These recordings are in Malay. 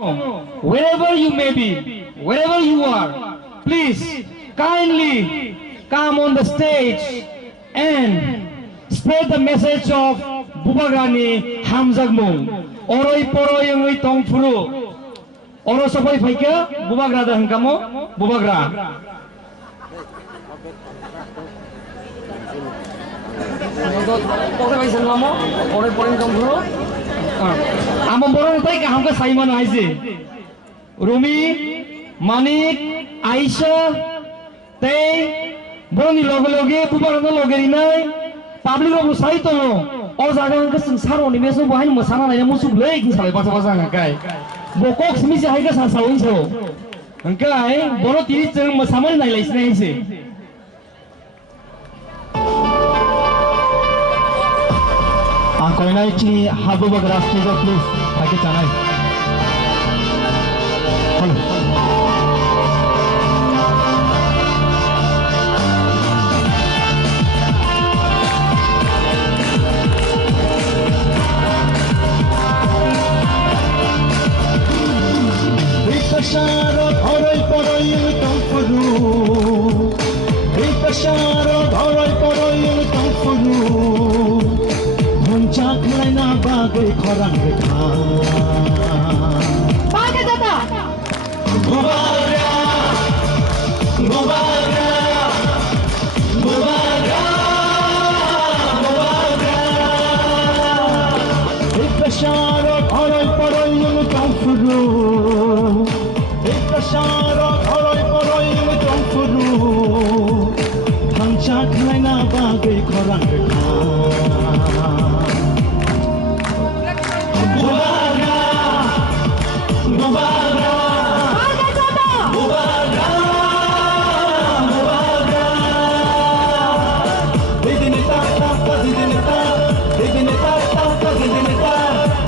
Wherever you may be, wherever you are, please kindly come on the stage and spread the message of Bubagrani Hamzagmung. Oroi poroi ngui tongfuru. Oro sabai faika Bubagra dah kamu Bubagra. Oroi baisal kamu oroi poroi tongfuru. Amam borong tay kaham ka Simon aise. Rumi, Manik, Aisha, tay borong ni loge Bubagra no loge rinai. Public of Saito, all Zagan Saro, Nimeso, behind Masana, and Musu Lake in Salabasa Kai. Bokox Miss Higas and Sawinso. And Kai, Boroti, Masaman, I like Nancy. Uncle Naichi, Habubagra, please, Pakistan. Hello. Sharo dhoroi poroi tongfuru Ita sharo dhoroi poroi tongfuru Huncha khlai na bagai khorang rekha Bagai jata Bubagra Bubagra Bubagra Bubagra Ita sharo dhoroi poroi tongfuru Sharo dhoroi poroi tongfuru Bhangcha khlai na bagai khorang rekha Bubagra Bubagra Bagai jata Bubagra Bubagra Didine ta ta ta didine ta Didine ta ta ta didine ta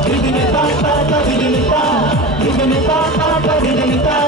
Didine ta ta ta didine ta Didine ta ta ta didine ta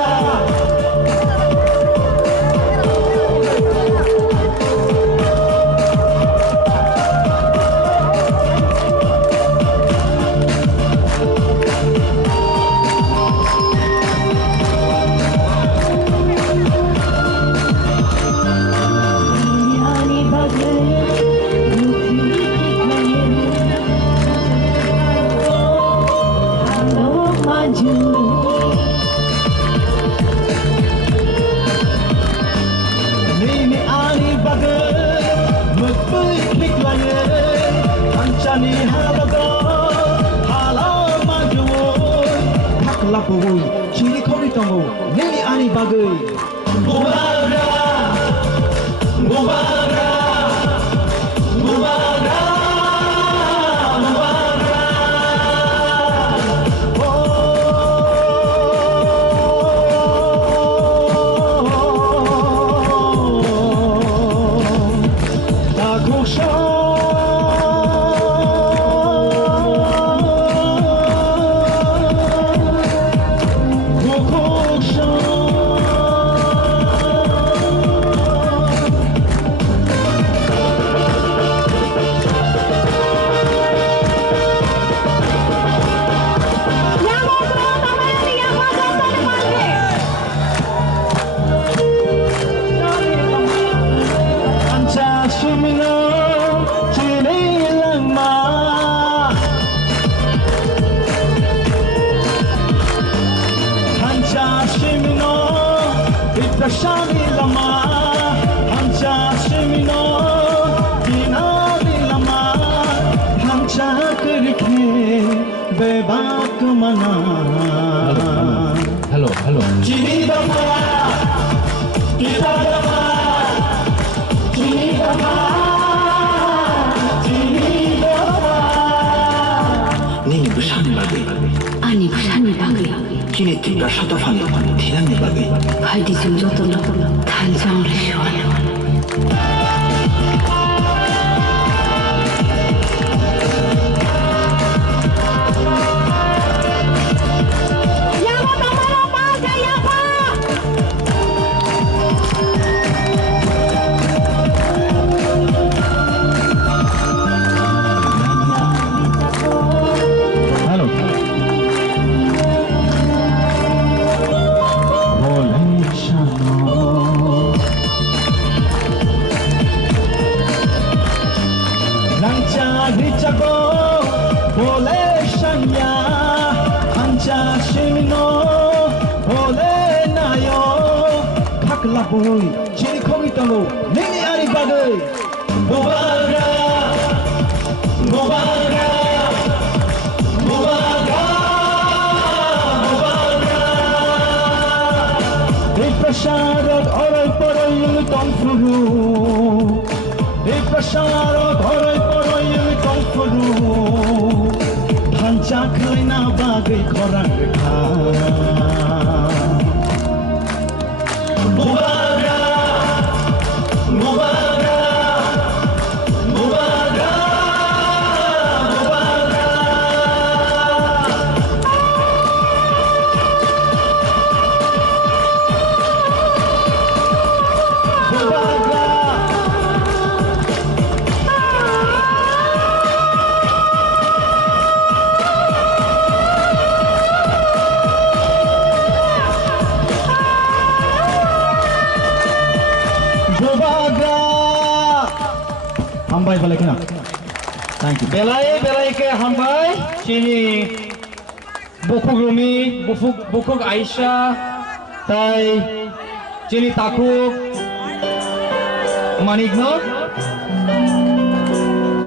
Chiri kori tongo, nini ani bagai. Bubagra, Bubagra, Bubagra, Bubagra. Shami lama, hamcha shimino, dinadi lama, hamcha karke bebak mana. Hello. Chini dama, kita dama, chini dama, chini dama. Nini bersani bagai, Ani bersani bagai. kini tinggal satu fani, tidak ni bagai. Hai di sini jodoh tanjang lesyuan. Hello. Shimino, Ole Nayo, Kaklaboy, Chini Komitomo, Nini Aribade, Bubaga, Bubaga, Bubaga, Bubaga. Prasharot oray poroy yung tongfuru. Prasharot oray poroy yung tongfuru. Hancha kay na bagay korang rekha. Bubaga, bubaga, bubaga, bubaga. Bubaga. Bubaga. Hambai balik na. Thank you. Belai ke hambai sini bukuk Rumi, bukuk Aisyah, tai sini takuk Manikno.